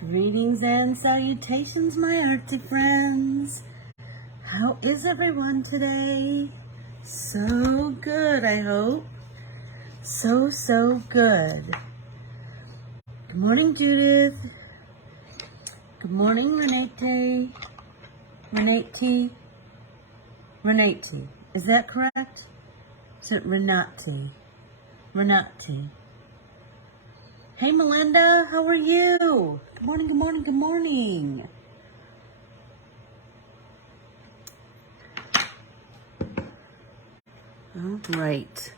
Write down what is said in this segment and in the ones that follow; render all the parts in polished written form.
Greetings and salutations, my artsy friends. How is everyone today? So good, I hope. So good. Good morning, Judith. Good morning, Renate. Renate. Is that correct? Is it Renate? Renate. Hey, Melinda, how are you? Good morning, good morning, good morning. All right.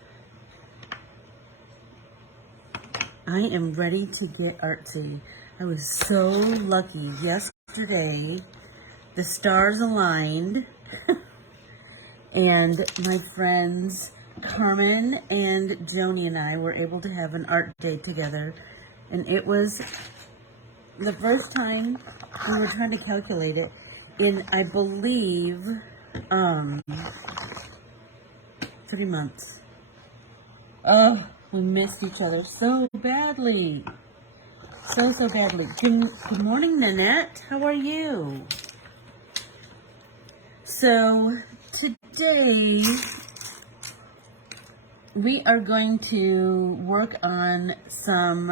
I am ready to get artsy. I was so lucky yesterday. The stars aligned and my friends Carmen and Joni and I were able to have an art day together, and it was the first time we were trying to calculate it in, I believe, 3 months. Oh, we missed each other so badly. So badly. Good morning, Nanette. How are you? So today we are going to work on some,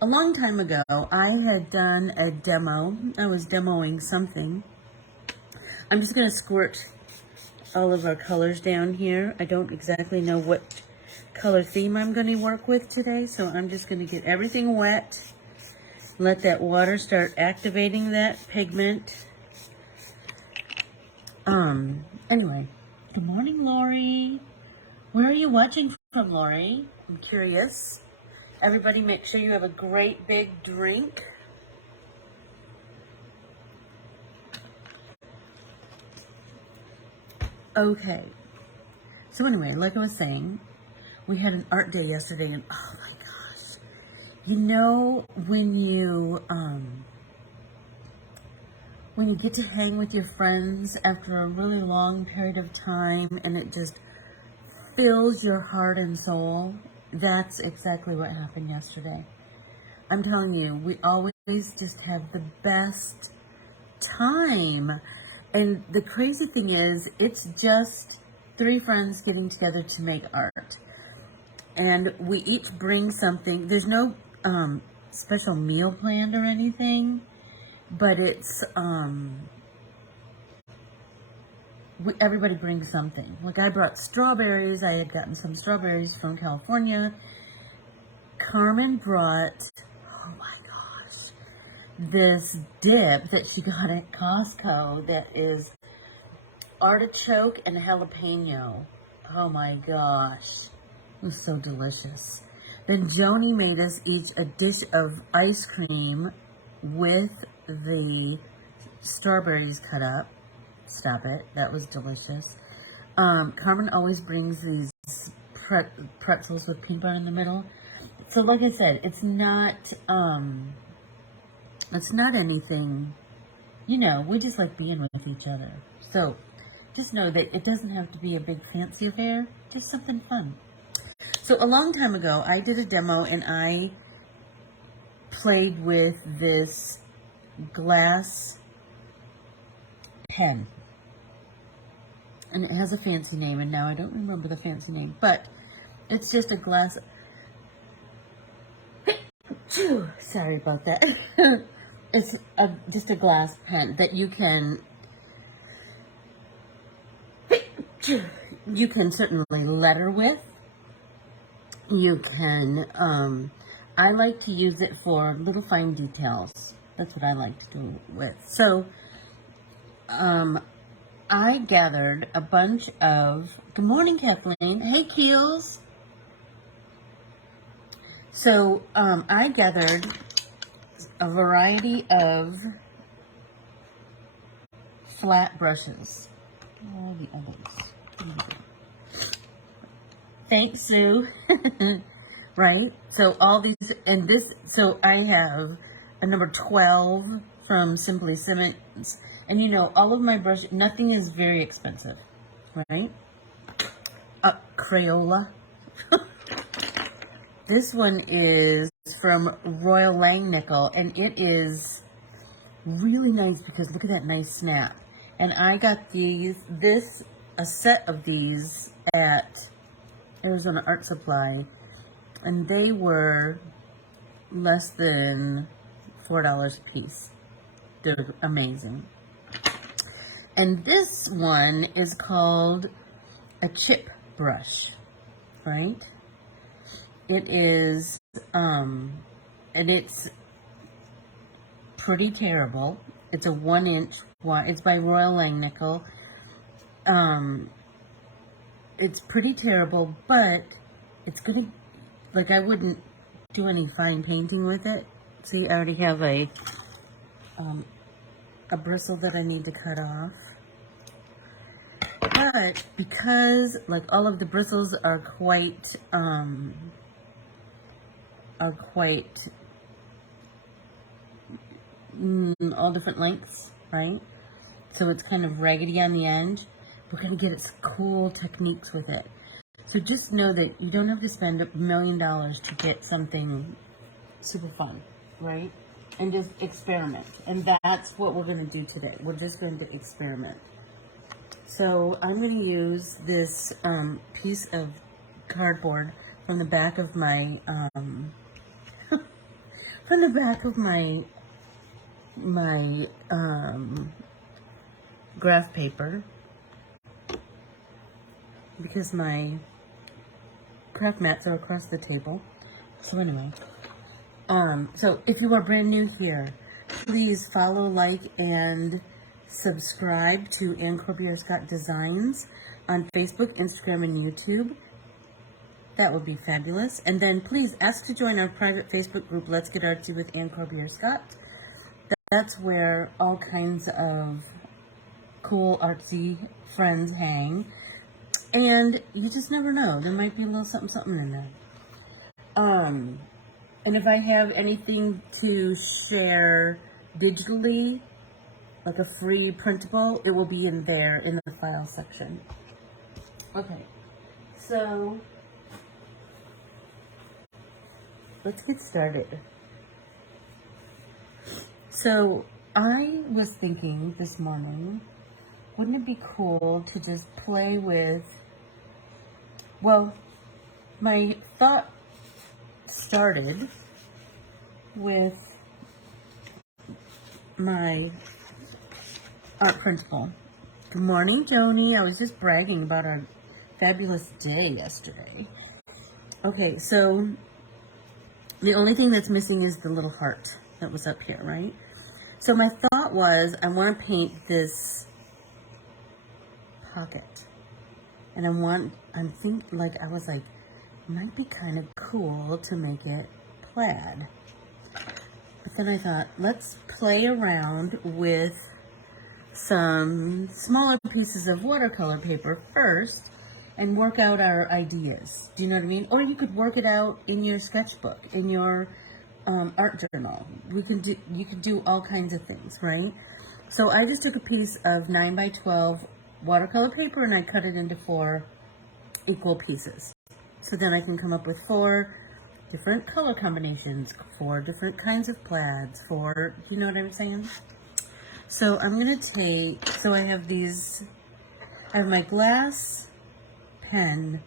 a long time ago, I had done a demo. I was demoing something. I'm just going to squirt all of our colors down here. I don't exactly know what color theme I'm going to work with today, so I'm just going to get everything wet. Let that water start activating that pigment. Anyway, good morning, Lori. Where are you watching from, Lori? I'm curious. Everybody make sure you have a great big drink. Okay. So anyway, like I was saying, we had an art day yesterday, and oh my gosh. You know, when you get to hang with your friends after a really long period of time and it just fills your heart and soul, that's exactly what happened yesterday. I'm telling you, we always just have the best time. And the crazy thing is, it's just 3 friends getting together to make art. And we each bring something. There's no special meal planned or anything, but it's, everybody brings something. Like I brought strawberries. I had gotten some strawberries from California. Carmen brought, oh my gosh, this dip that she got at Costco that is artichoke and jalapeno. Oh my gosh, it was so delicious. Then Joni made us each a dish of ice cream with the strawberries cut up. Stop it. That was delicious. Carmen always brings these pretzels with peanut butter in the middle. So like I said, it's not anything, you know, we just like being with each other. So just know that it doesn't have to be a big fancy affair, just something fun. So a long time ago, I did a demo and I played with this glass pen. And it has a fancy name, and now I don't remember the fancy name, but it's just a glass. Sorry about that. It's just a glass pen that you can certainly letter with. You can, I like to use it for little fine details. That's what I like to do it with. So, I gathered a bunch of, good morning, Kathleen. Hey, Keels. So, I gathered a variety of flat brushes. Where are the others? Thanks, Sue. Right? So, all these, and this, so I have a number 12 from Simply Simmons. And you know, all of my brushes, nothing is very expensive, right? Crayola. This one is from Royal Langnickel, and it is really nice because look at that nice snap. And I got a set of these at Arizona Art Supply, and they were less than $4 a piece. They're amazing. And this one is called a chip brush, right? It is, and it's pretty terrible. It's a 1-inch wide. It's by Royal Langnickel. It's pretty terrible, but it's gonna, like, I wouldn't do any fine painting with it. See, I already have a bristle that I need to cut off. But because, like, all of the bristles are quite all different lengths, right? So it's kind of raggedy on the end. We're going to get some cool techniques with it. So just know that you don't have to spend $1 million to get something super fun, right? And just experiment. And that's what we're going to do today. We're just going to experiment. So I'm going to use this piece of cardboard from the back of my graph paper, because my craft mats are across the table. So anyway, so if you are brand new here, please follow, like, and subscribe to Corbiere-Scott Designs on Facebook, Instagram, and YouTube. That would be fabulous. And then please ask to join our private Facebook group, Let's Get Artsy with Corbiere-Scott. That's where all kinds of cool artsy friends hang. And you just never know. There might be a little something in there. And if I have anything to share digitally, like a free printable, it will be in there in the file section. Okay, so let's get started. So I was thinking this morning, wouldn't it be cool to just play with, well, my thought started with my art printable. Good morning, Joni. I was just bragging about our fabulous day yesterday. Okay, so the only thing that's missing is the little heart that was up here, right? So my thought was, I want to paint this pocket. And I was like, it might be kind of cool to make it plaid. But then I thought, let's play around with some smaller pieces of watercolor paper first and work out our ideas. Do you know what I mean? Or you could work it out in your sketchbook, in your art journal. You can do all kinds of things, right? So I just took a piece of 9x12 watercolor paper and I cut it into 4 equal pieces. So then I can come up with 4 different color combinations, 4 different kinds of plaids, you know what I'm saying? So I'm going to take, so I have my glass pen,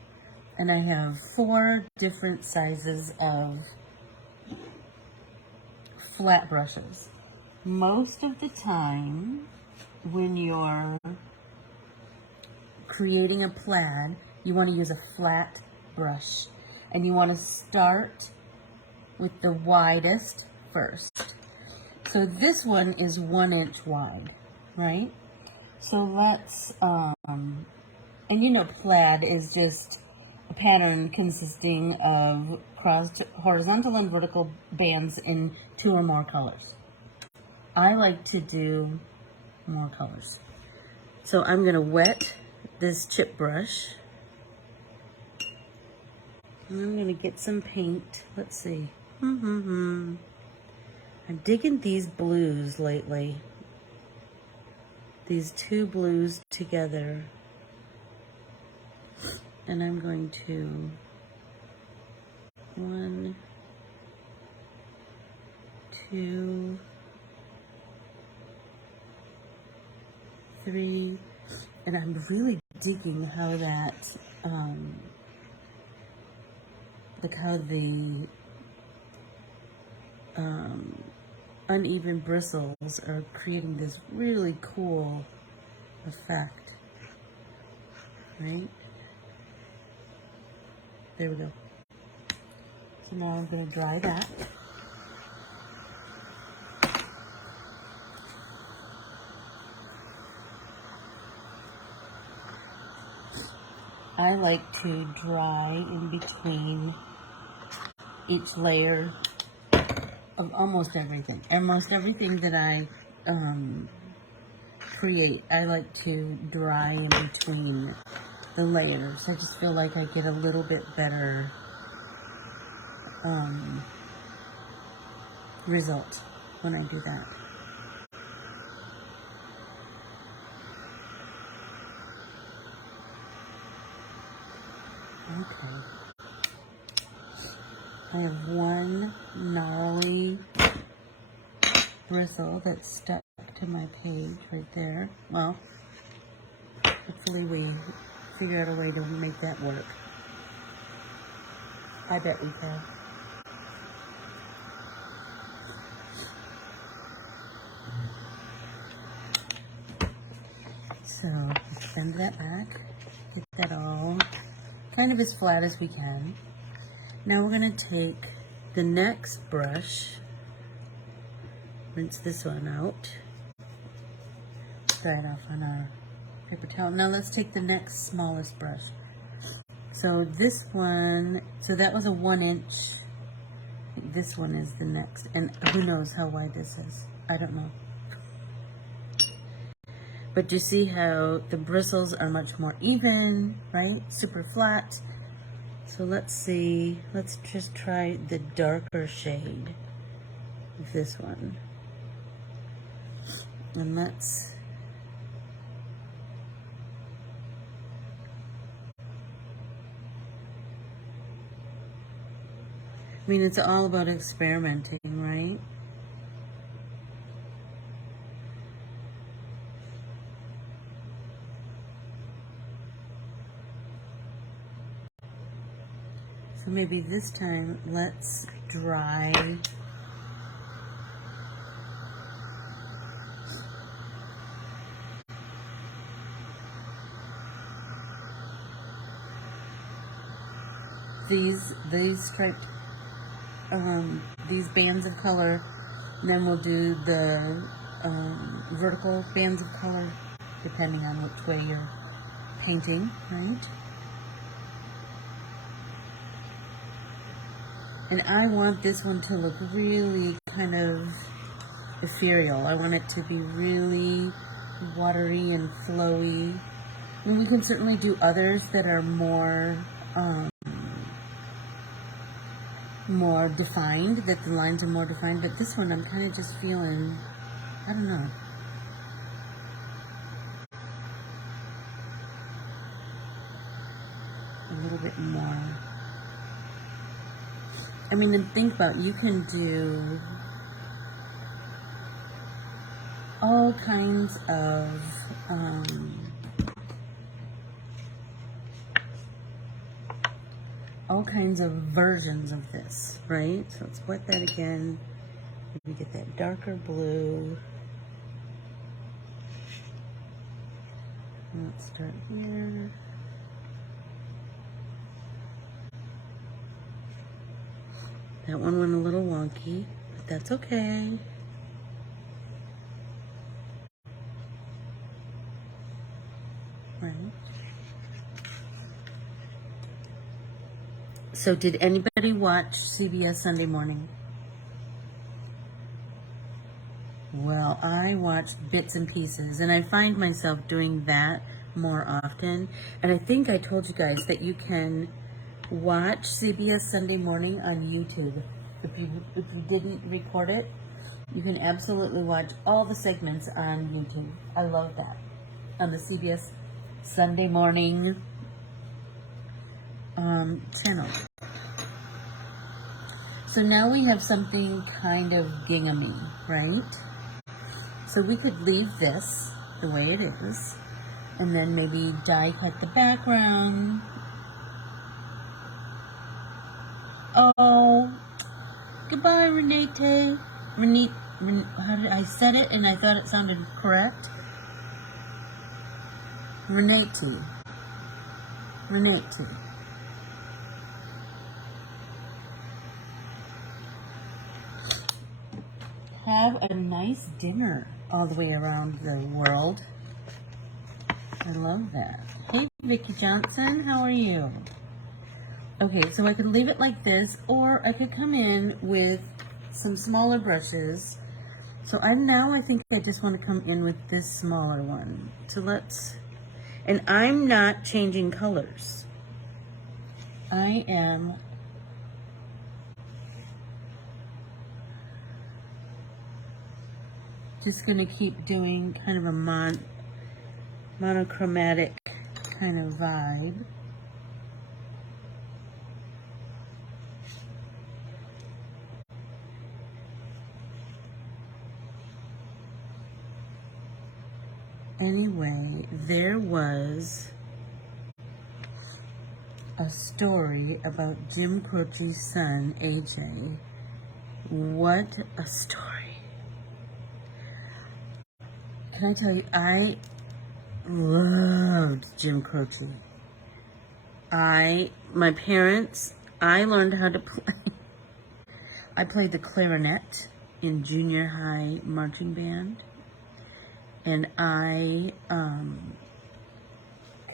and I have 4 different sizes of flat brushes. Most of the time, when you're creating a plaid, you want to use a flat brush, and you want to start with the widest first. So this one is 1 inch wide, right? So let's, and you know, plaid is just a pattern consisting of crossed horizontal and vertical bands in 2 or more colors. I like to do more colors. So I'm going to wet this chip brush. I'm going to get some paint. Let's see. I'm digging these blues lately. These 2 blues together. And I'm going to 1, 2, 3, and I'm really digging how that, look how the uneven bristles are creating this really cool effect, right? There we go. So now I'm going to dry that. I like to dry in between each layer of almost everything. Almost everything that I create, I like to dry in between the layers. I just feel like I get a little bit better result when I do that. Okay. I have one gnarly bristle that's stuck to my page right there. Well, hopefully we figure out a way to make that work. I bet we can. So, bend that back, get that all kind of as flat as we can. Now we're going to take the next brush, rinse this one out, dry it off on our paper towel. Now let's take the next smallest brush. So this one, so that was a 1 inch. This one is the next, and who knows how wide this is. I don't know. But you see how the bristles are much more even, right? Super flat. So let's see, let's just try the darker shade of this one. And let's, I mean, it's all about experimenting, right? So maybe this time, let's dry these striped, these bands of color, and then we'll do the vertical bands of color, depending on which way you're painting, right? And I want this one to look really kind of ethereal. I want it to be really watery and flowy. And we can certainly do others that are more more defined, that the lines are more defined, but this one I'm kind of just feeling, I don't know. A little bit more. I mean, and think about, you can do all kinds of versions of this, right? So let's wet that again. Maybe get that darker blue. Let's start here. That one went a little wonky, but that's okay. Right. So did anybody watch CBS Sunday Morning? Well, I watched bits and pieces, and I find myself doing that more often. And I think I told you guys that you can watch CBS Sunday Morning on YouTube. If you didn't record it, you can absolutely watch all the segments on YouTube. I love that. On the CBS Sunday Morning channel. So now we have something kind of ginghamy, right? So we could leave this the way it is, and then maybe die cut the background. Oh, goodbye, Renate. How did I said it and I thought it sounded correct? Renate. Have a nice dinner all the way around the world. I love that. Hey, Vicki Johnson, how are you? Okay, so I could leave it like this, or I could come in with some smaller brushes. So I think I just want to come in with this smaller one. So and I'm not changing colors. I am just going to keep doing kind of a monochromatic kind of vibe. Anyway, there was a story about Jim Croce's son, AJ. What a story. Can I tell you, I loved Jim Croce. My parents, I learned how to play. I played the clarinet in junior high marching band. And I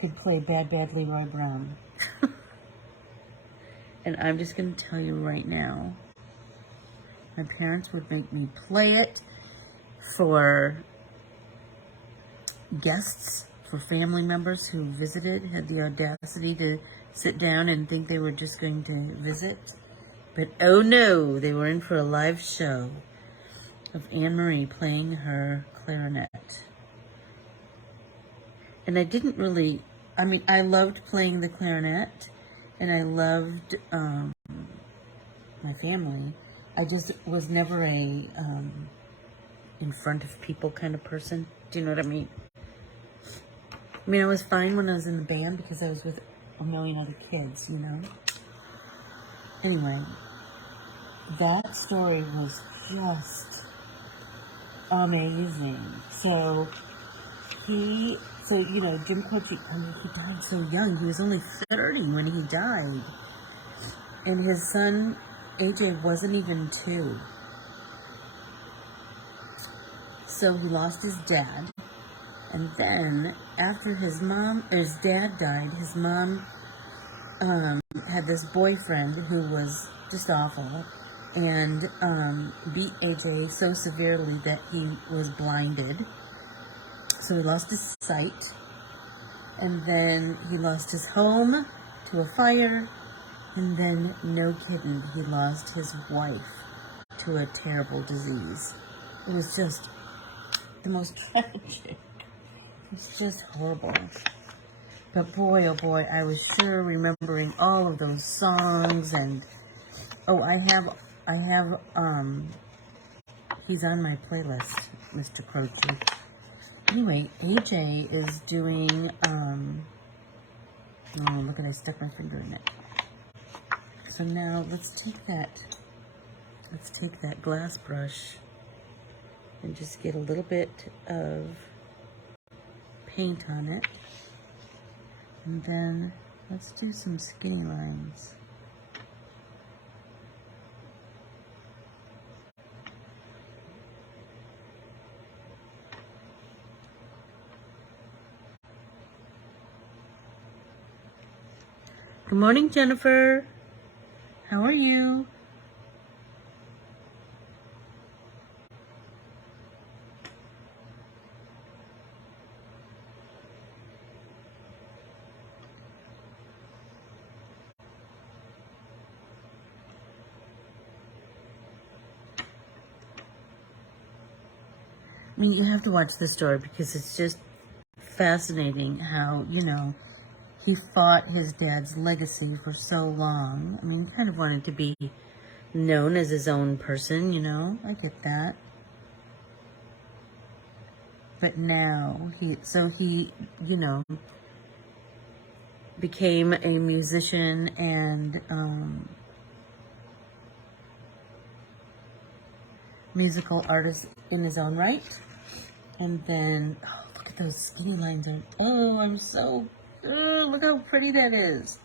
could play Bad Leroy Brown. And I'm just going to tell you right now, my parents would make me play it for guests, for family members who visited, had the audacity to sit down and think they were just going to visit. But oh no, they were in for a live show of Anne-Marie playing her clarinet. And I didn't really, I loved playing the clarinet, and I loved my family. I just was never a in front of people kind of person. Do you know what I mean? I was fine when I was in the band because I was with a million other kids, you know? Anyway, that story was just amazing. So, Jim Croce, he died so young. He was only 30 when he died. And his son, AJ, wasn't even 2. So he lost his dad. And then, after his dad died, his mom had this boyfriend who was just awful and beat AJ so severely that he was blinded. So he lost his sight, and then he lost his home to a fire, and then, no kidding, he lost his wife to a terrible disease. It was just the most tragic. It's just horrible. But boy, oh boy, I was sure remembering all of those songs, and I have he's on my playlist, Mr. Croce. Anyway, AJ is doing oh, look at, I stuck my finger in it. So now let's take that glass brush and just get a little bit of paint on it. And then let's do some skinny lines. Good morning, Jennifer. How are you? You have to watch this story because it's just fascinating how, he fought his dad's legacy for so long. He kind of wanted to be known as his own person, you know, I get that. But now he, you know, became a musician and musical artist in his own right. And then, oh, look at those skinny lines on. Oh, I'm so, look how pretty that is.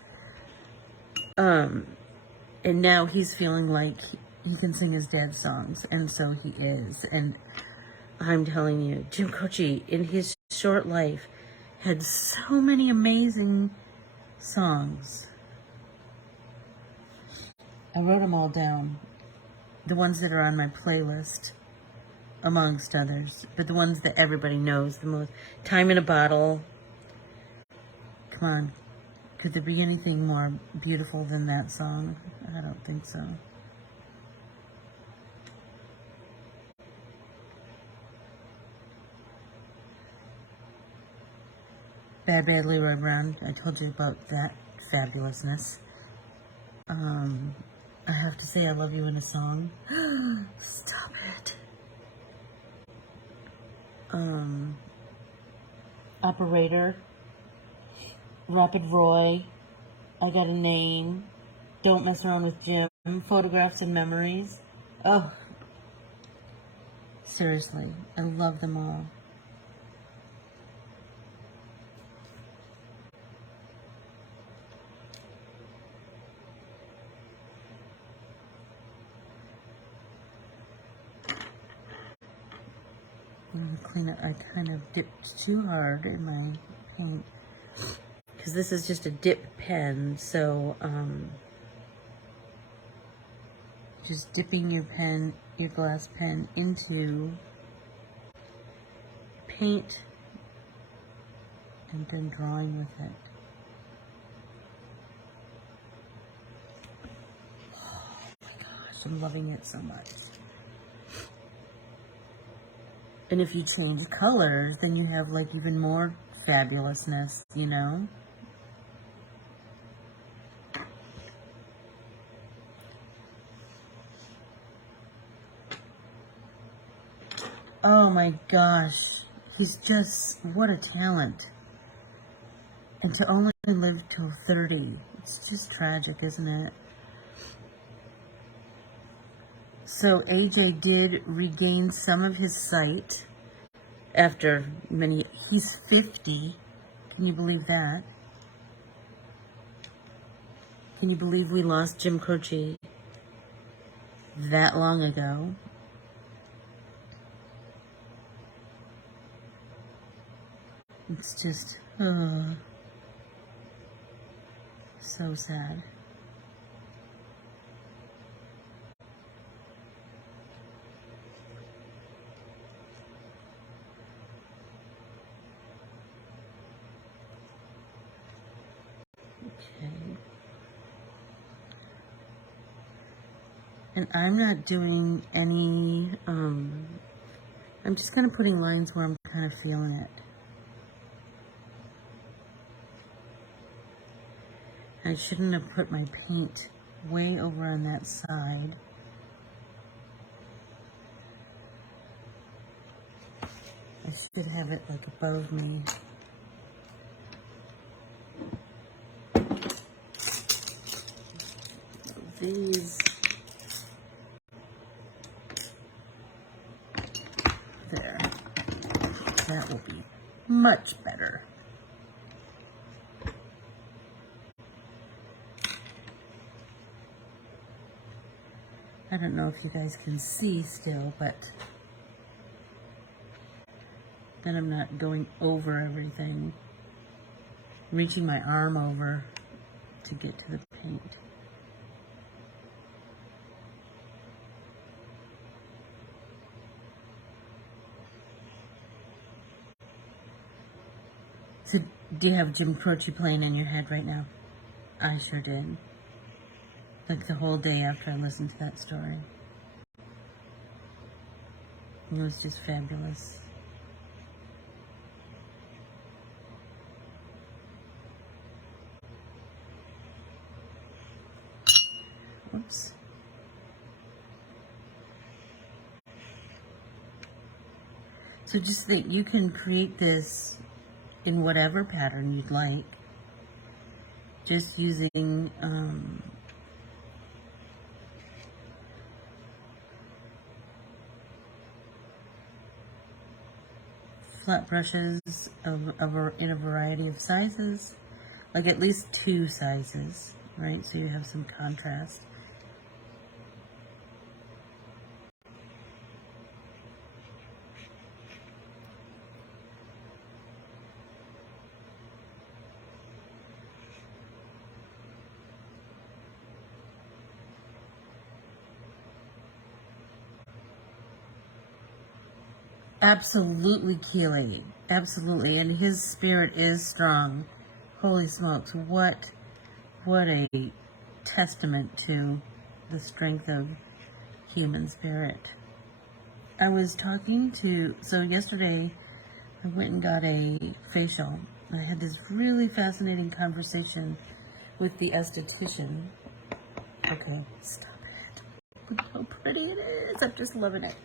And now he's feeling like he can sing his dad's songs, and so he is. And I'm telling you, Jim Croce, in his short life, had so many amazing songs. I wrote them all down. The ones that are on my playlist, amongst others. But the ones that everybody knows the most. Time in a Bottle. Come on. Could there be anything more beautiful than that song? I don't think so. Bad Bad Leroy Brown. I told you about that fabulousness. I have to say I love you in a song. Stop it. Operator. Rapid Roy. I Got a Name. Don't Mess Around with Jim. Photographs and Memories. Oh. Seriously. I love them all. Clean it. I kind of dipped too hard in my paint because this is just a dip pen, so just dipping your glass pen into paint and then drawing with it. Oh my gosh, I'm loving it so much. And if you change colors, then you have like even more fabulousness, you know? Oh my gosh. He's just, what a talent. And to only live till 30. It's just tragic, isn't it? So AJ did regain some of his sight after many, he's 50. Can you believe that? Can you believe we lost Jim Croce that long ago? It's just, so sad. Okay. And I'm not doing any, I'm just kind of putting lines where I'm kind of feeling it. I shouldn't have put my paint way over on that side. I should have it like above me. These. There. That will be much better. I don't know if you guys can see still, but then I'm not going over everything. I'm reaching my arm over to get to the paint. So, do you have Jim Croce playing in your head right now? I sure did. Like the whole day after I listened to that story. It was just fabulous. Oops. So just that you can create this in whatever pattern you'd like, just using flat brushes in a variety of sizes, like at least 2 sizes, right? So you have some contrast. Absolutely, Keely. Absolutely. And his spirit is strong. Holy smokes. What a testament to the strength of human spirit. I was talking to, so yesterday I went and got a facial. I had this really fascinating conversation with the esthetician. Okay, stop it. Look how pretty it is. I'm just loving it.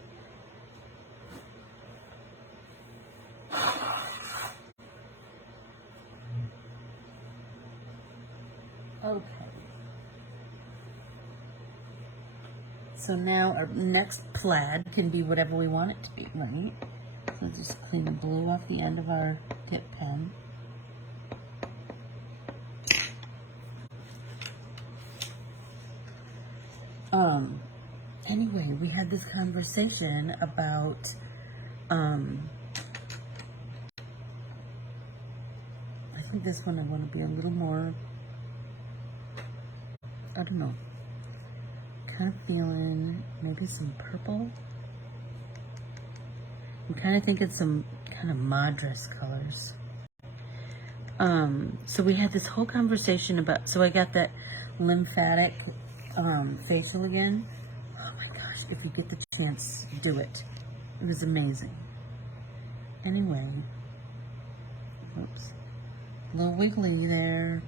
Okay. So now our next plaid can be whatever we want it to be, right? So just clean the blue off the end of our tip pen. Anyway, we had this conversation about, I think this one I want to be a little more, I don't know, kind of feeling maybe some purple. I'm kind of thinking some kind of madras colors. So we had this whole conversation about, so I got that lymphatic facial again. Oh my gosh, if you get the chance, do it. It was amazing. Anyway, whoops, a little wiggly there.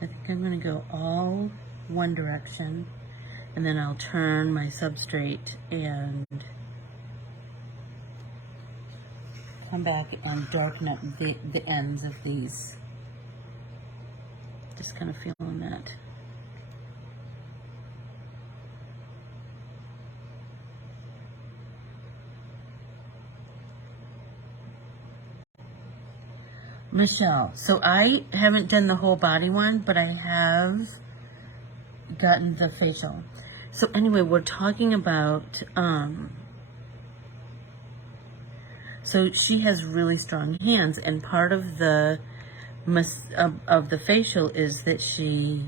I think I'm going to go all one direction, and then I'll turn my substrate and come back and darken up the ends of these. Just kind of feeling that. Michelle, so I haven't done the whole body one, but I have gotten the facial. So anyway, we're talking about, so she has really strong hands, and part of the facial is that she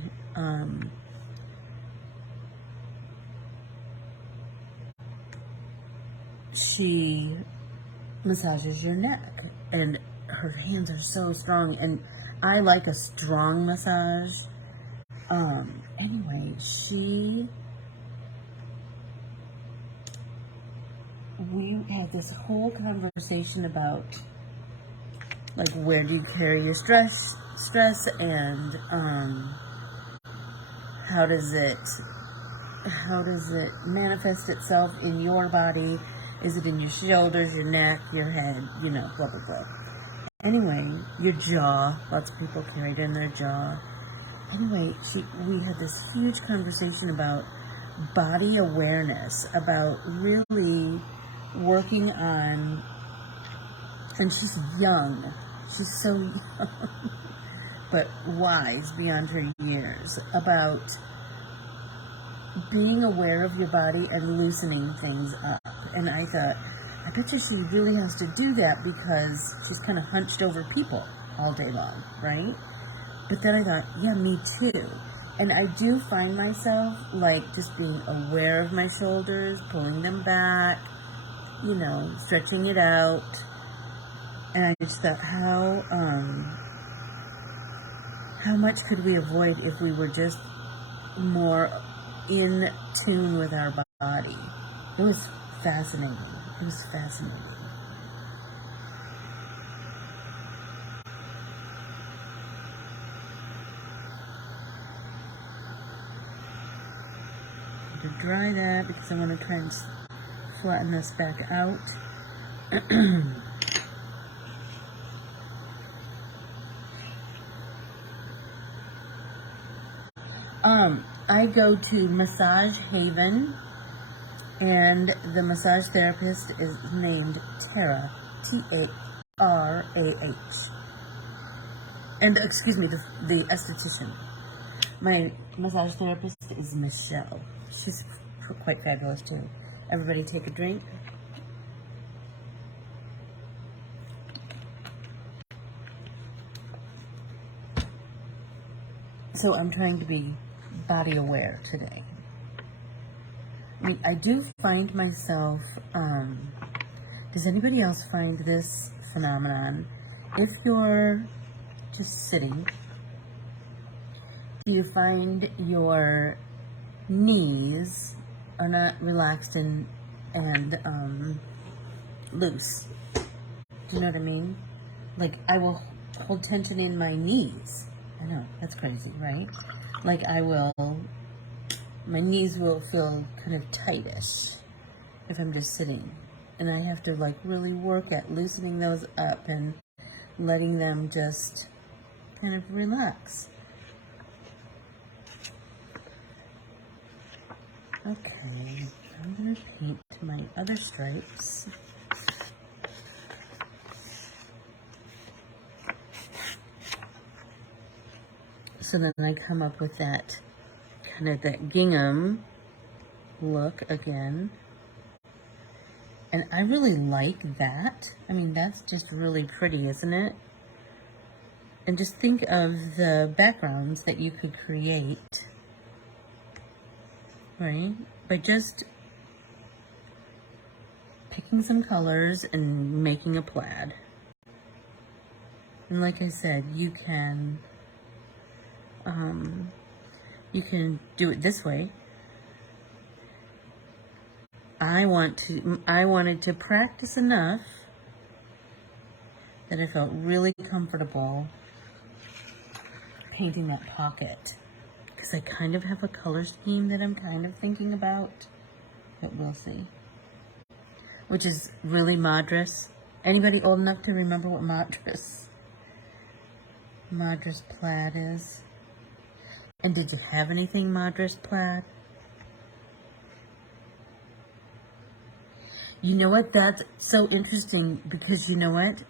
massages your neck, and her hands are so strong, and I like a strong massage. Anyway, we had this whole conversation about, like, where do you carry your stress, and how does it manifest itself in your body? Is it in your shoulders, your neck, your head, you know, blah, blah, blah. Anyway, your jaw, lots of people carry it in their jaw. Anyway, we had this huge conversation about body awareness, about really working on, and she's young, she's so young, but wise beyond her years, about being aware of your body and loosening things up. And I thought, I bet you she really has to do that because she's kind of hunched over people all day long, right? But then I thought, yeah, me too. And I do find myself, like, just being aware of my shoulders, pulling them back, you know, stretching it out. And I just thought, how much could we avoid if we were just more in tune with our body? It was fascinating. It was fascinating. to dry that because I want to try and flatten this back out. I go to Massage Haven, and the massage therapist is named Tara, T-A-R-A-H. And, excuse me, the esthetician. My massage therapist is Michelle. She's quite fabulous, too. Everybody take a drink. So I'm trying to be body aware today. I mean, I do find myself, does anybody else find this phenomenon? If you're just sitting, do you find your knees are not relaxed and loose? Do you know what I mean? Like, I will hold tension in my knees. I know, that's crazy, right? Like, my knees will feel kind of tightish if I'm just sitting. And I have to, like, really work at loosening those up and letting them just kind of relax. Okay, I'm going to paint my other stripes. So then I come up with that kind of that gingham look again. And I really like that. I mean, that's just really pretty, isn't it? And just think of the backgrounds that you could create, right? By just picking some colors and making a plaid. And like I said, you can do it this way. I wanted to practice enough that I felt really comfortable painting that pocket, because I kind of have a color scheme that I'm kind of thinking about, but we'll see. Which is really Madras. Anybody old enough to remember what Madras plaid is? And did you have anything Madras plaid? You know what? That's so interesting, because you know what?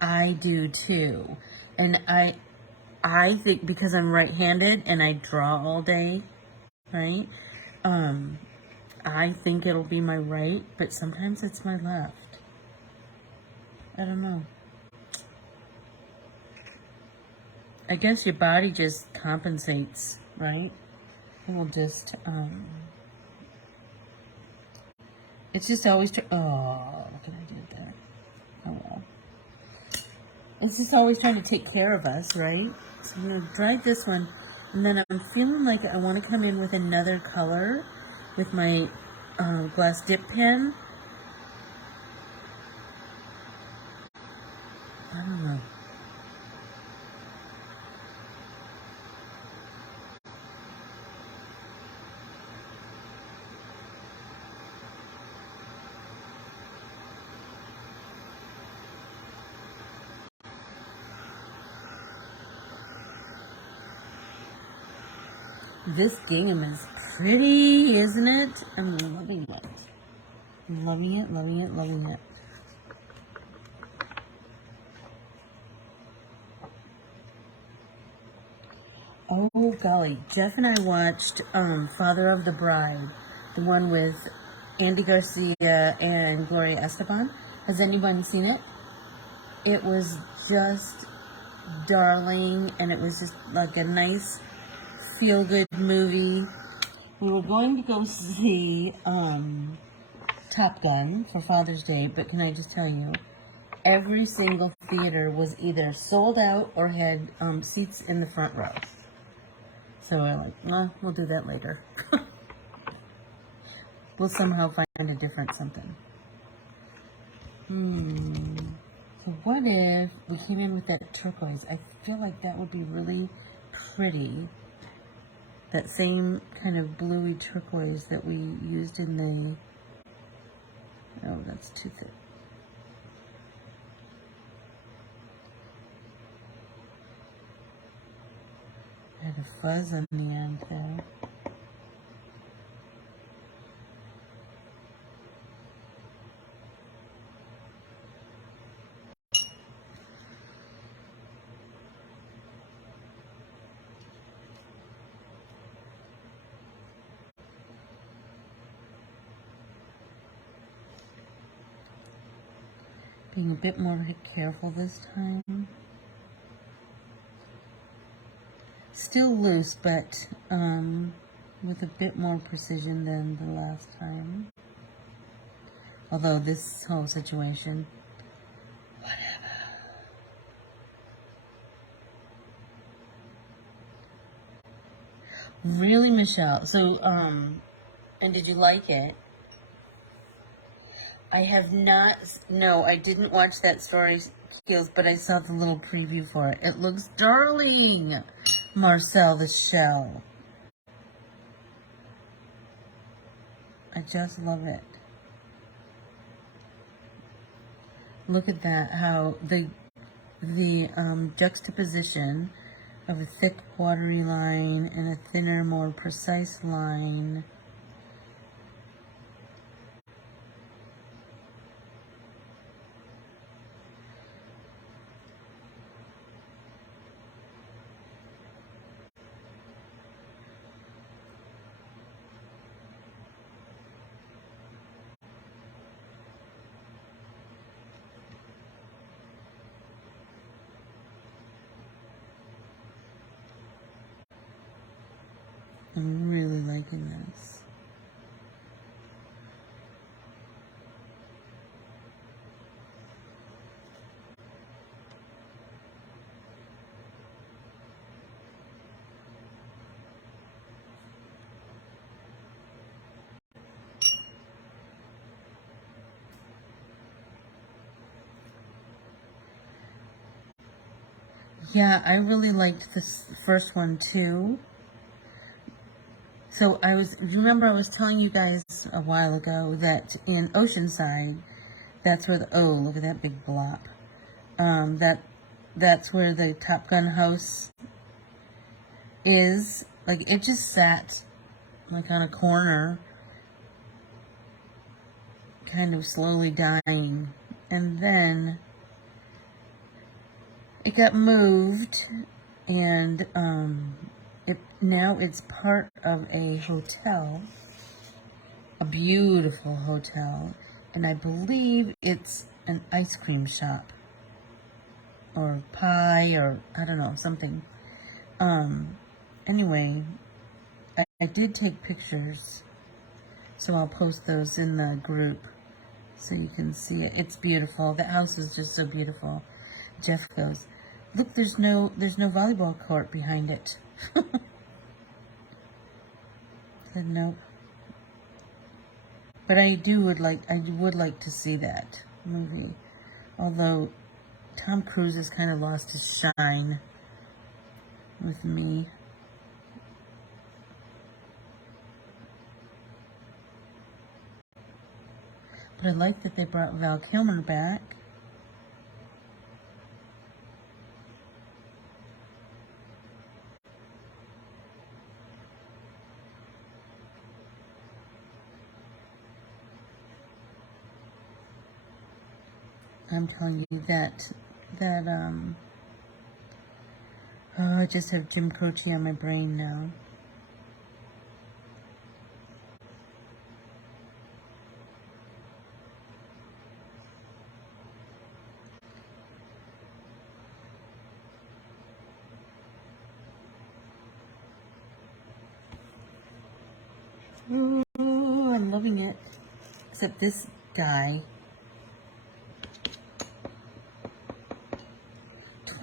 I do too. And I think because I'm right-handed and I draw all day, right? I think it'll be my right, but sometimes it's my left. I don't know. I guess your body just compensates, right? It will just, it's just always, oh, look what I did there. Oh, well. It's just always trying to take care of us, right? So I'm going to dry this one, and then I'm feeling like I want to come in with another color with my glass dip pen. I don't know. This gingham is pretty, isn't it? I'm loving it. Loving it, loving it, loving it. Oh, golly. Jeff and I watched Father of the Bride, the one with Andy Garcia and Gloria Estefan. Has anybody seen it? It was just darling, and it was just like a nice feel-good movie. We were going to go see Top Gun for Father's Day, but can I just tell you, every single theater was either sold out or had seats in the front row. So we're like, well, we'll do that later. We'll somehow find a different something. So what if we came in with that turquoise? I feel like that would be really pretty. that same kind of bluey turquoise that we used in the, oh, that's too thick. Had a fuzz on the end there. Being a bit more careful this time. Still loose, but with a bit more precision than the last time. Although this whole situation, whatever. Really, Michelle? So, and did you like it? I have not, no, I didn't watch that story, Skills, but I saw the little preview for it. It looks darling, Marcel the Shell. I just love it. Look at that, how the juxtaposition of a thick, watery line and a thinner, more precise line. I'm really liking this. Yeah, I really liked this first one too. So remember I was telling you guys a while ago that in Oceanside, that's where look at that big blop. That's where the Top Gun house is. Like, it just sat like on a corner, kind of slowly dying. And then it got moved, and now it's part of a hotel, a beautiful hotel, and I believe it's an ice cream shop, or pie, or I don't know, something. Anyway, I did take pictures, so I'll post those in the group so you can see it. It's beautiful. The house is just so beautiful. Jeff goes, look, there's no volleyball court behind it. Said nope. But I would like to see that movie. Although Tom Cruise has kind of lost his shine with me. But I like that they brought Val Kilmer back. I'm telling you that I just have Jim Croce on my brain now. Ooh, I'm loving it. Except this guy.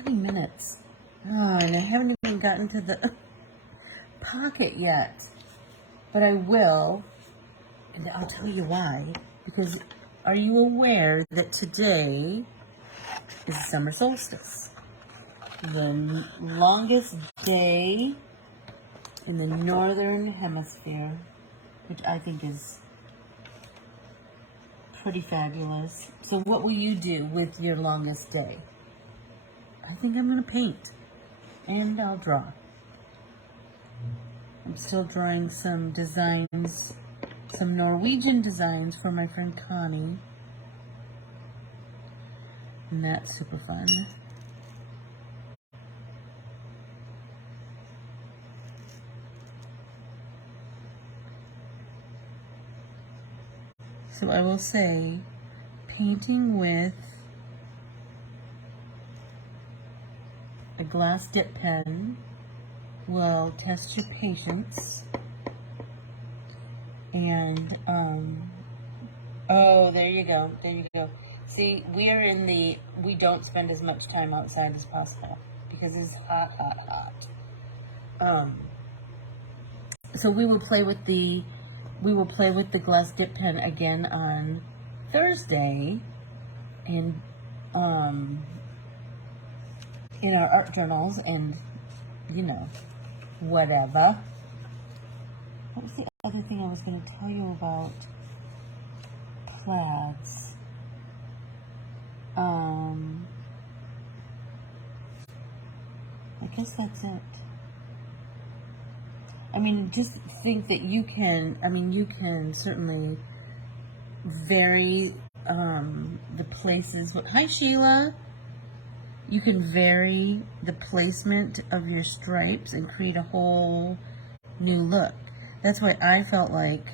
20 minutes. Oh, and I haven't even gotten to the pocket yet. But I will. And I'll tell you why. Because are you aware that today is the summer solstice? The longest day in the northern hemisphere, which I think is pretty fabulous. So what will you do with your longest day? I think I'm going to paint, and I'll draw. I'm still drawing some designs, some Norwegian designs for my friend Connie, and that's super fun. So I will say, painting with a glass dip pen will test your patience. And, oh, there you go, there you go. See, we don't spend as much time outside as possible because it's hot, hot, hot. So we will play with the glass dip pen again on Thursday, and in our art journals, and whatever. What was the other thing I was going to tell you about plaids? I guess that's it. I mean, just think that you can certainly vary the places. Hi, Sheila. You can vary the placement of your stripes and create a whole new look. That's why I felt like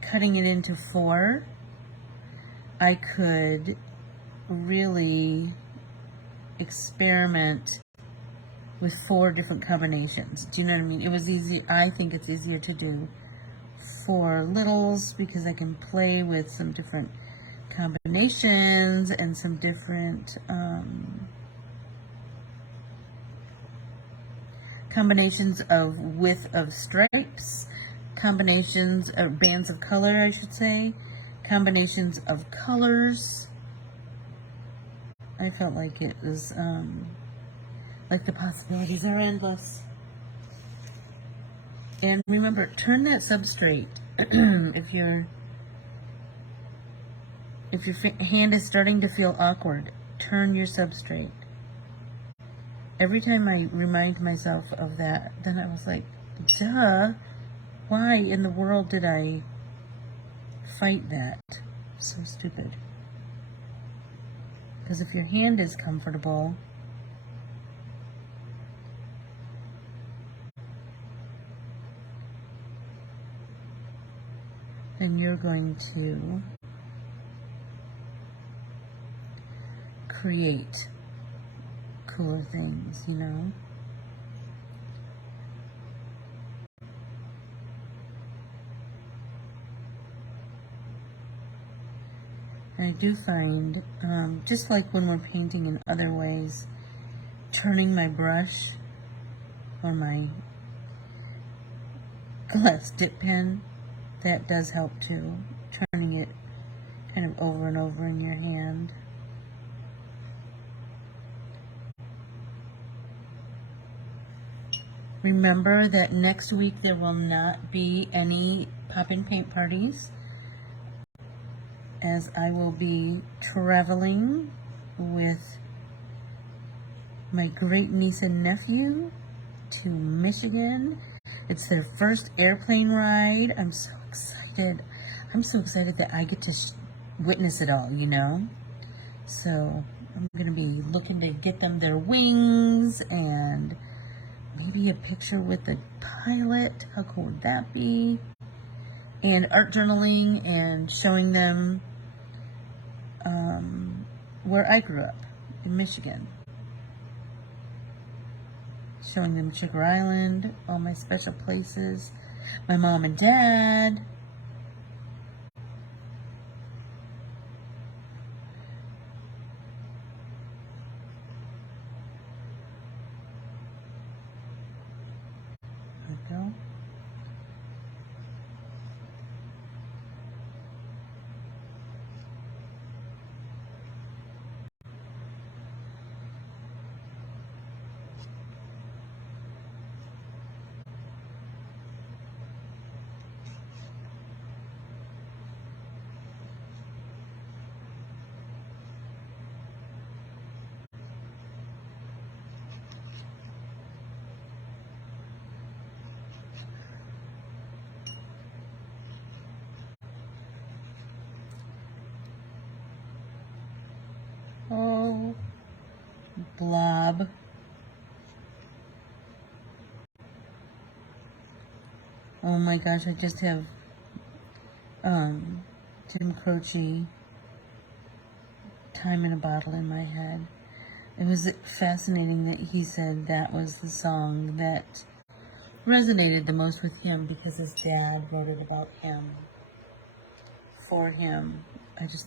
cutting it into 4, I could really experiment with 4 different combinations. Do you know what I mean? It was easy. I think it's easier to do 4 littles because I can play with some different combinations and some different combinations of width of stripes, combinations of bands of color, I should say, combinations of colors. I felt like it was like the possibilities are endless. And remember, turn that substrate. if your hand is starting to feel awkward, turn your substrate. Every time I remind myself of that, then I was like, duh, why in the world did I fight that? So stupid. Because if your hand is comfortable, then you're going to create cooler things, And I do find, just like when we're painting in other ways, turning my brush or my glass dip pen, that does help too. Turning it kind of over and over in your hand. Remember that next week there will not be any pop-in paint parties, as I will be traveling with my great niece and nephew to Michigan. It's their first airplane ride. I'm so excited. I'm so excited that I get to witness it all, So I'm going to be looking to get them their wings and maybe a picture with the pilot. How cool would that be? And art journaling and showing them where I grew up in Michigan. Showing them Sugar Island, all my special places, my mom and dad. There we go. blob. Oh my gosh, I just have Tim Croce, Time in a Bottle in my head. It was fascinating that he said that was the song that resonated the most with him because his dad wrote it about him, for him.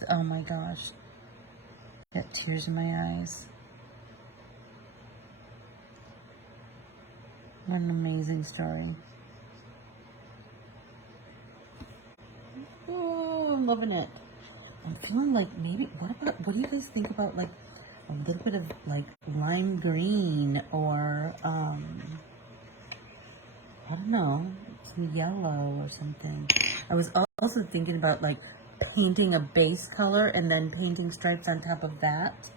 Oh my gosh, got tears in my eyes. What an amazing story. Oh, I'm loving it. I'm feeling like maybe, what do you guys think about like a little bit of like lime green or, I don't know, some yellow or something. I was also thinking about like painting a base color and then painting stripes on top of that.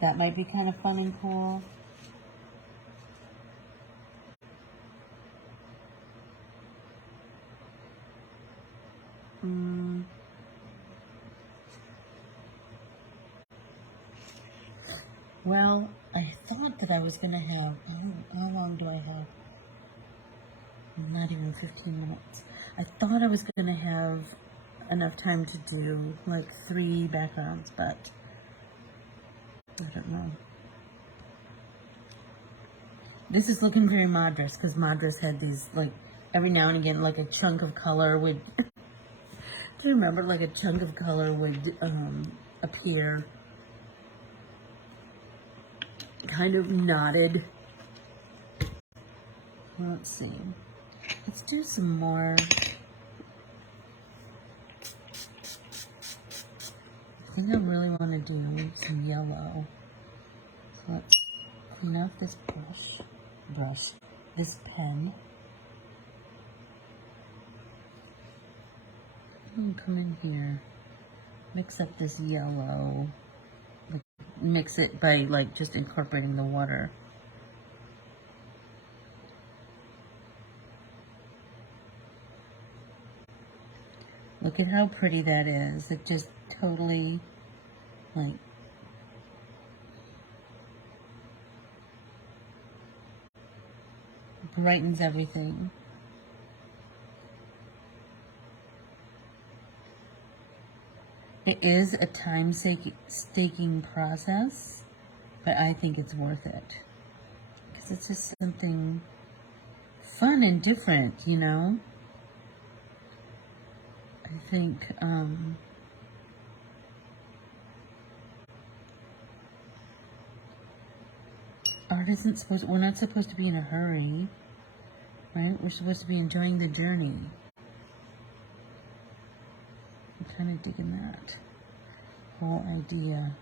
That might be kind of fun and cool. Well, I thought that I was going to have, how long do I have? Not even 15 minutes. I thought I was going to have enough time to do like 3 backgrounds, but I don't know. This is looking very Madras, because Madras had these, like, every now and again, like a chunk of color would, do you remember, like a chunk of color would appear, kind of knotted. Let's see. Let's do some more. I think I really want to do some yellow. So let's clean out this this pen. Come in here, mix up this yellow, like, mix it by like just incorporating the water. Look at how pretty that is. It just totally, like, brightens everything. It is a time-taking process, but I think it's worth it. Because it's just something fun and different, you know? I think, art isn't we're not supposed to be in a hurry, right? We're supposed to be enjoying the journey. I'm kind of digging that whole idea.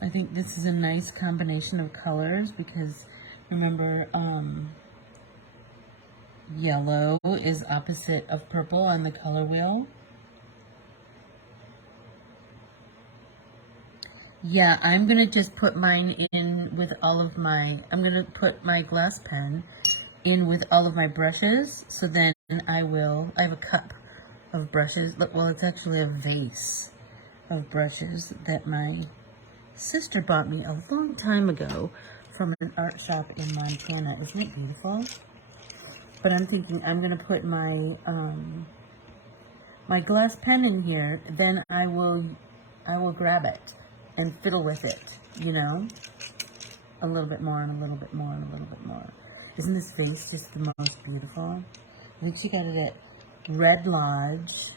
I think this is a nice combination of colors because remember, yellow is opposite of purple on the color wheel. Yeah, I'm going to just put mine in with all of my, I'm going to put my glass pen in with all of my brushes. So then I have a cup of brushes. Well, it's actually a vase of brushes that my sister bought me a long time ago from an art shop in Montana. Isn't it beautiful? But I'm thinking I'm going to put my my glass pen in here, then I will grab it and fiddle with it, you know? A little bit more and a little bit more and a little bit more. Isn't this vase just the most beautiful? I think she got it at Red Lodge,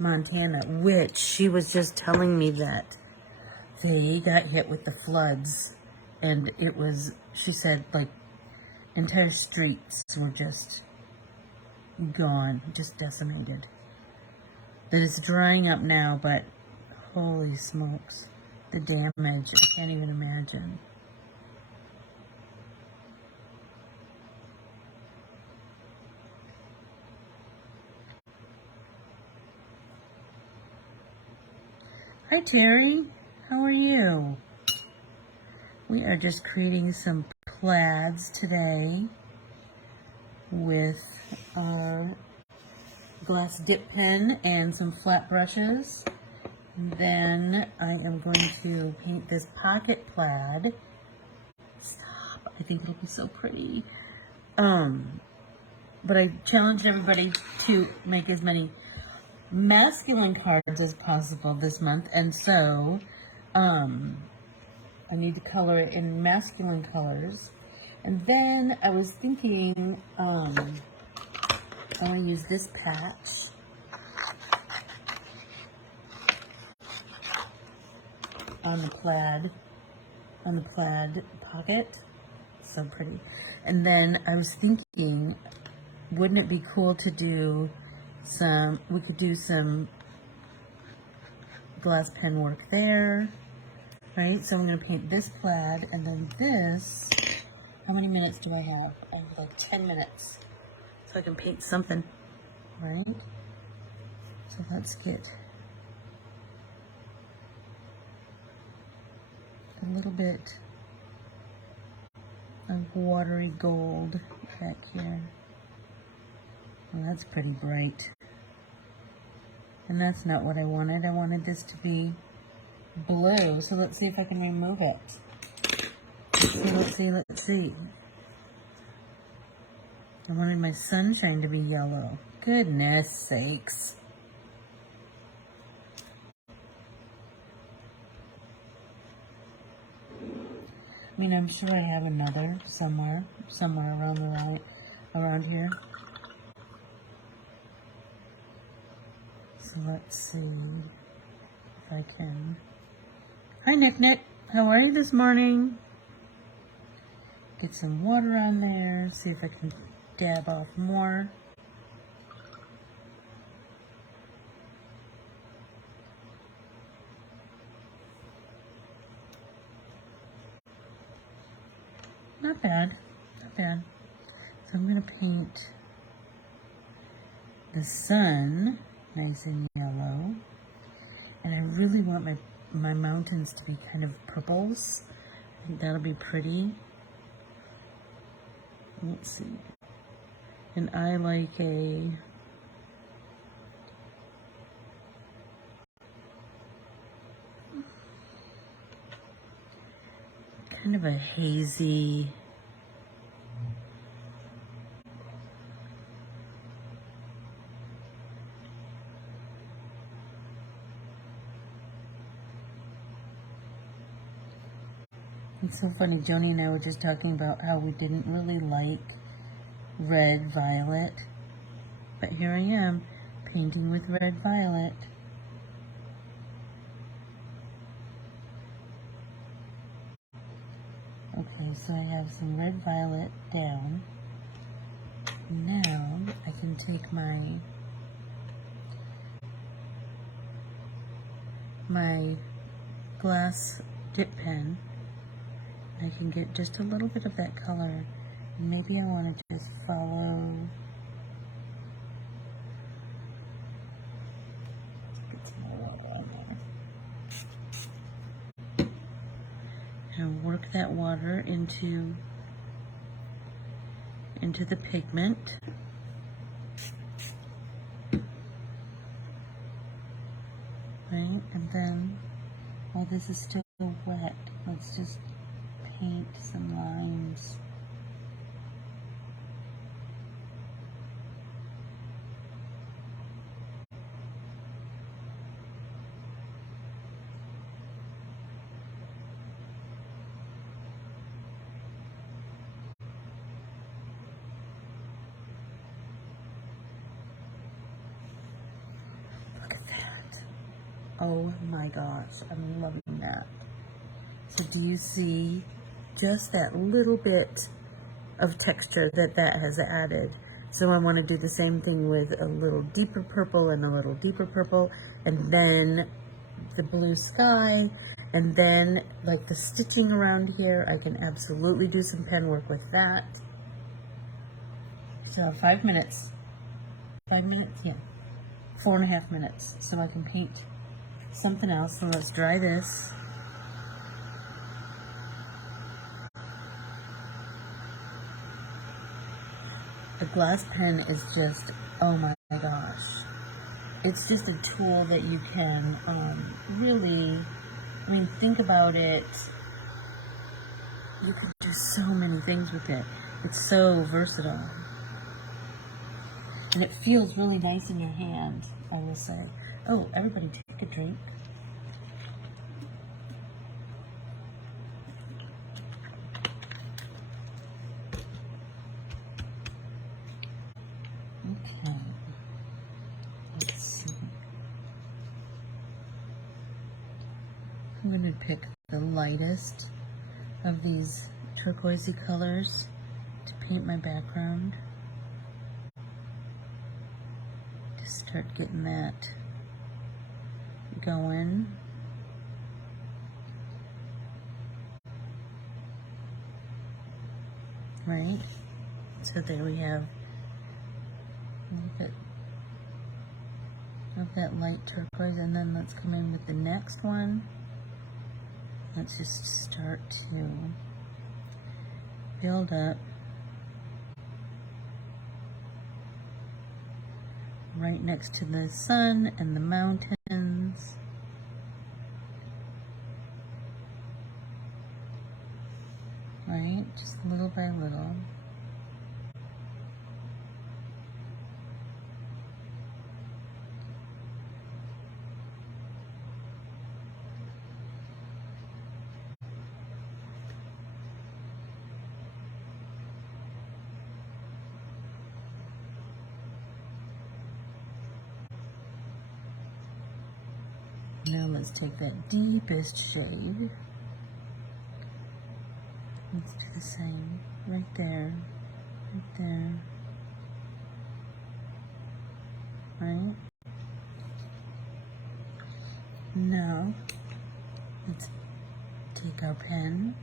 Montana, which she was just telling me that they got hit with the floods, and it was, she said, like, entire streets were just gone, just decimated. That it's drying up now, but holy smokes, the damage, I can't even imagine. Hi Terry, how are you? We are just creating some plaids today with our glass dip pen and some flat brushes. Then I am going to paint this pocket plaid. Stop, I think it'll be so pretty. But I challenged everybody to make as many masculine cards as possible this month, and so I need to color it in masculine colors. And then I was thinking I want to use this patch on the plaid pocket. So pretty. And then I was thinking, wouldn't it be cool to do we could do some glass pen work there, right? So I'm going to paint this plaid, and then this, how many minutes do I have? I have like 10 minutes. So I can paint something, right? So let's get a little bit of watery gold back here. Well, that's pretty bright. And that's not what I wanted. I wanted this to be blue. So let's see if I can remove it. Let's see. I wanted my sunshine to be yellow. Goodness sakes. I mean, I'm sure I have another somewhere around here. So let's see if I can. Hi Nick, how are you this morning? Get some water on there, see if I can dab off more. Not bad. So I'm going to paint the sun nice and yellow. And I really want my mountains to be kind of purples. I think that'll be pretty. Let's see. And I like a kind of a hazy, it's so funny, Joni and I were just talking about how we didn't really like red violet, but here I am painting with red violet. Okay, so I have some red violet down. Now I can take my glass dip pen. I can get just a little bit of that color. Maybe I want to just follow. Get some more water on there. And work that water into the pigment. Right? And then while this is still wet, let's just paint some lines. Look at that. Oh my gosh, I'm loving that. So do you see just that little bit of texture that has added? So I want to do the same thing with a little deeper purple and a little deeper purple, and then the blue sky, and then like the stitching around here, I can absolutely do some pen work with that. So 5 minutes. 5 minutes, yeah. 4.5 minutes, so I can paint something else. So let's dry this. A glass pen is just, oh my gosh. It's just a tool that you can really, I mean, think about it. You can do so many things with it. It's so versatile. And it feels really nice in your hand, I will say. Oh, everybody take a drink. Okay. Let's see. I'm going to pick the lightest of these turquoisey colors to paint my background. Just start getting that going. Right? So there we have a little bit of that light turquoise, and then let's come in with the next one. Let's just start to build up right next to the sun and the mountains. Right? Just little by little. Now let's take that deepest shade. Let's do the same. Right there. Right there. Right? Now, let's take our pen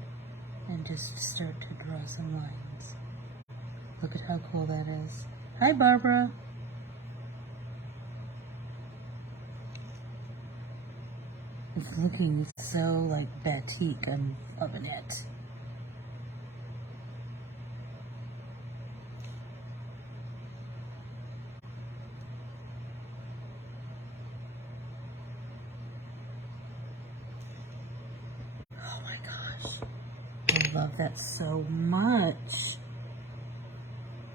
and just start to draw some lines. Look at how cool that is. Hi, Barbara. It's looking so like batik. I'm loving it. Oh my gosh. I love that so much.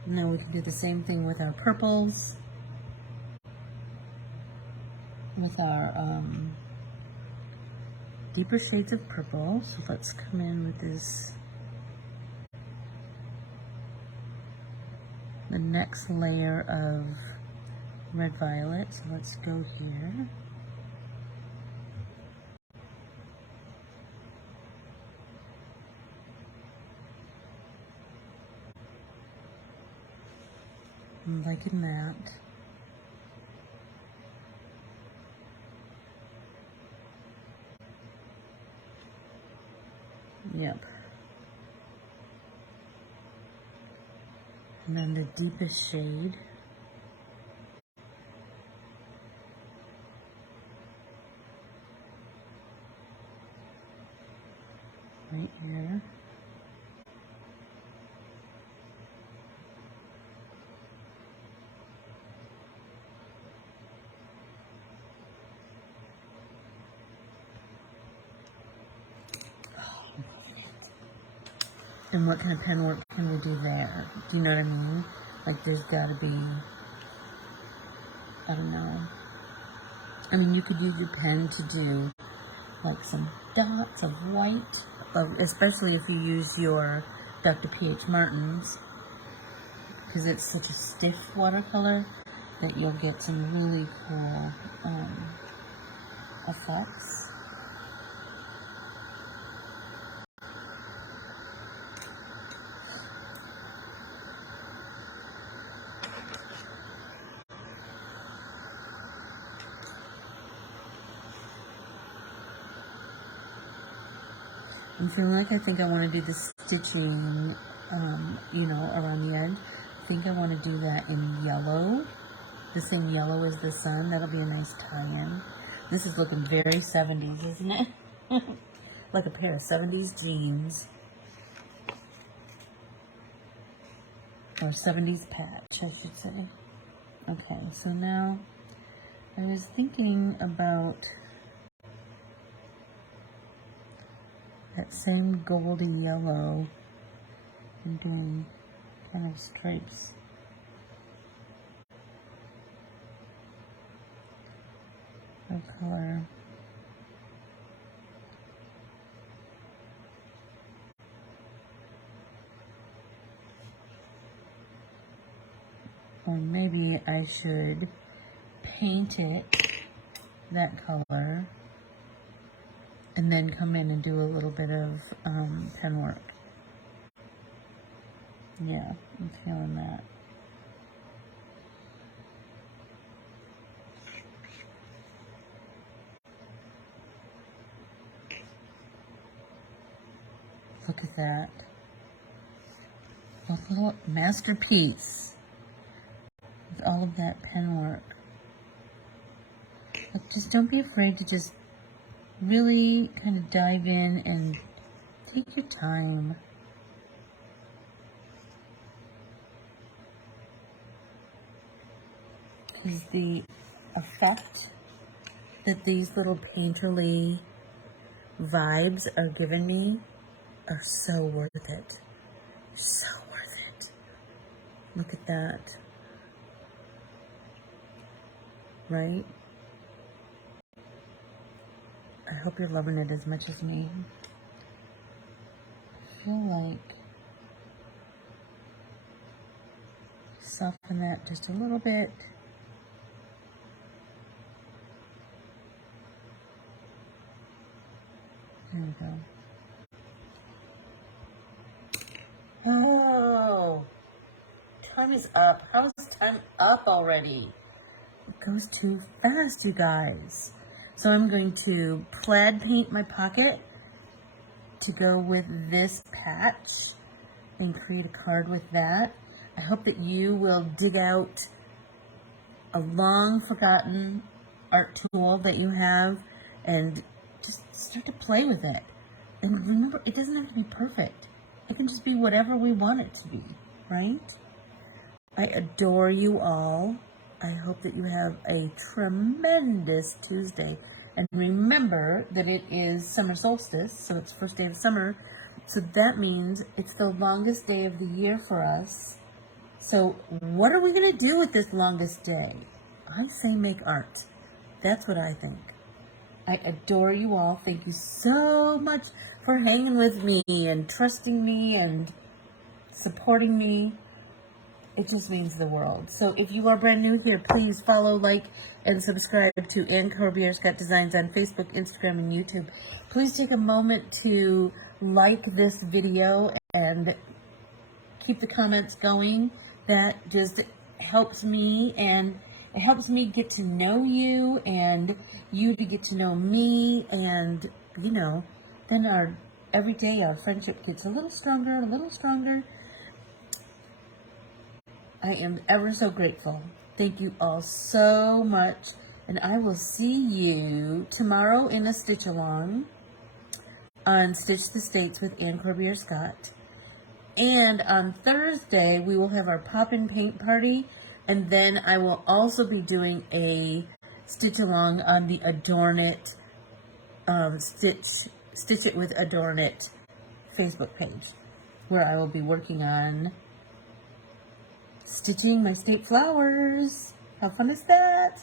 Now we can do the same thing with our purples. With our deeper shades of purple. So let's come in with this, the next layer of red violet. So let's go here. I'm liking that. Yep. And then the deepest shade. Right here. And what kind of pen work can we do there? Do you know what I mean? Like there's gotta be, I don't know. I mean, you could use your pen to do like some dots of white, especially if you use your Dr. P.H. Martin's, because it's such a stiff watercolor that you'll get some really cool effects. I'm feeling like I think I want to do the stitching, you know, around the edge. I think I want to do that in yellow, the same yellow as the sun. That'll be a nice tie-in. This is looking very 70s, isn't it? Like a pair of 70s jeans. Or 70s patch, I should say. Okay, so now I was thinking about that same goldy yellow and doing kind of stripes. Of color. Or maybe I should paint it that color and then come in and do a little bit of pen work. Yeah, I'm feeling that. Look at that. A little masterpiece with all of that pen work. But just don't be afraid to just really kind of dive in and take your time. Because the effect that these little painterly vibes are giving me are so worth it. So worth it. Look at that. Right? I hope you're loving it as much as me. I feel like soften that just a little bit. There we go. Oh, time is up. How is time up already? It goes too fast, you guys. So I'm going to plaid paint my pocket to go with this patch and create a card with that. I hope that you will dig out a long forgotten art tool that you have and just start to play with it. And remember, it doesn't have to be perfect. It can just be whatever we want it to be, right? I adore you all. I hope that you have a tremendous Tuesday. And remember that it is summer solstice, so it's first day of summer. So that means it's the longest day of the year for us. So what are we going to do with this longest day? I say make art. That's what I think. I adore you all. Thank you so much for hanging with me and trusting me and supporting me. It just means the world. So if you are brand new here, please follow, like, and subscribe to Corbiere-Scott Designs on Facebook, Instagram, and YouTube. Please take a moment to like this video and keep the comments going. That just helps me, and it helps me get to know you and you to get to know me, and you know, then every day our friendship gets a little stronger, a little stronger. I am ever so grateful. Thank you all so much, and I will see you tomorrow in a stitch along on Stitch the States with Corbiere-Scott. And on Thursday, we will have our pop-in paint party, and then I will also be doing a stitch along on the Adorn It, Stitch It with Adorn It Facebook page, where I will be working on stitching my state flowers. How fun is that?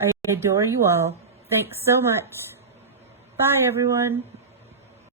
I adore you all. Thanks so much. Bye, everyone.